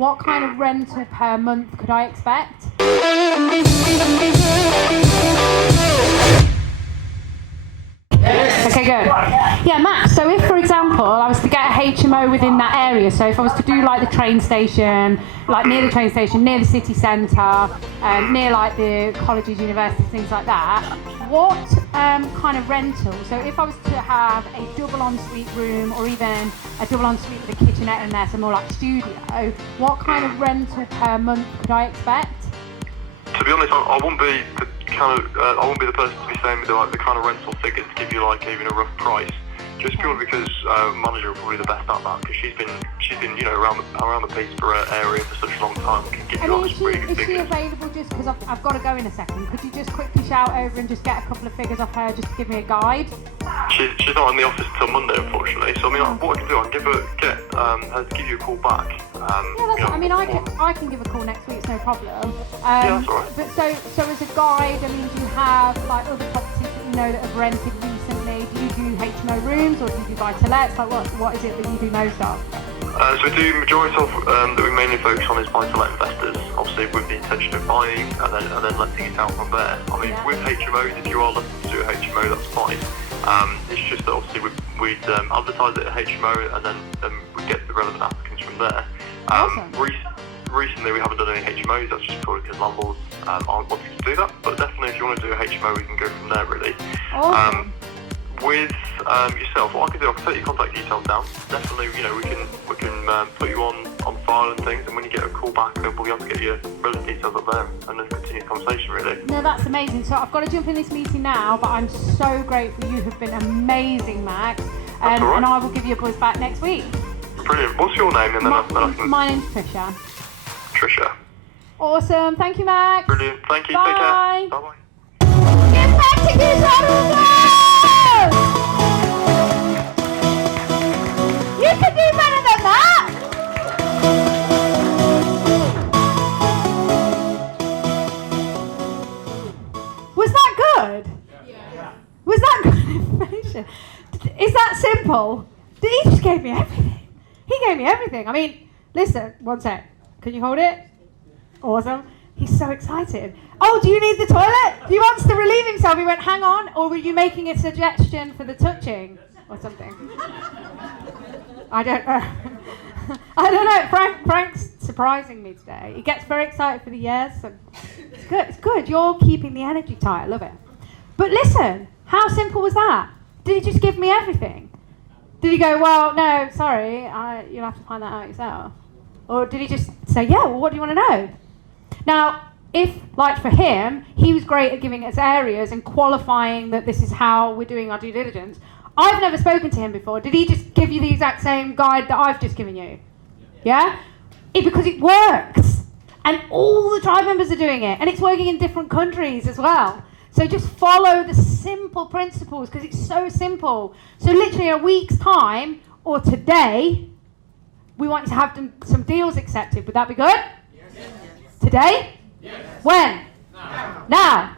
what kind of rental per month could I expect? Okay, good. Yeah, Max, so if, for example, I was to get a HMO within that area, so if I was to do like the train station, like near the train station, near the city centre, near like the colleges, universities, things like that, what kind of rental? So if I was to have a double ensuite room or even a double ensuite with a kitchenette in there, so more like studio, what kind of rental per month could I expect? To be honest, I wouldn't be the I wouldn't be the person to be saying the kind of rental figure to give you like even a rough price. Just purely because manager are probably the best at that, because she's been around the Peterborough area for such a long time. Can give you is she available? Just because I've got to go in a second. Could you just quickly shout over and just get a couple of figures off her, just to give me a guide? She's not in the office till Monday, unfortunately. So I mean, what I can do, I can get her to give you a call back. I mean, I can give a call next week. It's no problem. Yeah, that's all right. But so as a guide, I mean, do you have like other properties that you know that have rented recently? Do you do HMO rooms or do you do buy-to-lets? Like what is it that you do most of? So we do majority of that we mainly focus on is buy-to-let investors, obviously with the intention of buying and then letting it out from there. I mean, with HMOs, if you are looking to do a HMO, that's fine. It's just that obviously we'd advertise it at HMO and then we get the relevant applicants from there. Awesome. Recently we haven't done any HMOs, that's just probably because landlords aren't wanting to do that, but definitely if you want to do a HMO we can go from there really. Awesome. With yourself, what I can do, I can take your contact details down. Definitely, we can put you on file and things, and when you get a call back, we'll be able to get your relevant details up there and then continue the conversation really. No, that's amazing. So I've got to jump in this meeting now, but I'm so grateful. You have been amazing, Max. That's all right. And I will give you a buzz back next week. Brilliant. What's your name? And then I can... My name's Trisha. Trisha. Awesome. Thank you, Max. Brilliant. Thank you. Bye. Take care. Bye-bye. Get back to this You can do better than that! Was that good? Yeah. Was that good information? Is that simple? He just gave me everything. He gave me everything. I mean, listen, one sec. Can you hold it? Awesome. He's so excited. Oh, do you need the toilet? He wants to relieve himself. He went, hang on, or were you making a suggestion for the touching or something? I don't know. I don't know. Frank's surprising me today. He gets very excited for the years. And it's good. It's good. You're keeping the energy tight. I love it. But listen, how simple was that? Did he just give me everything? Did he go, well, no, sorry, you'll have to find that out yourself? Or did he just say, yeah, well, what do you want to know? Now, if, like for him, he was great at giving us areas and qualifying that this is how we're doing our due diligence, I've never spoken to him before. Did he just give you the exact same guide that I've just given you? Yeah? Because it works. And all the tribe members are doing it. And it's working in different countries as well. So just follow the simple principles because it's so simple. So literally in a week's time, or today, we want to have some deals accepted. Would that be good? Yes. Today? Yes. When? Now.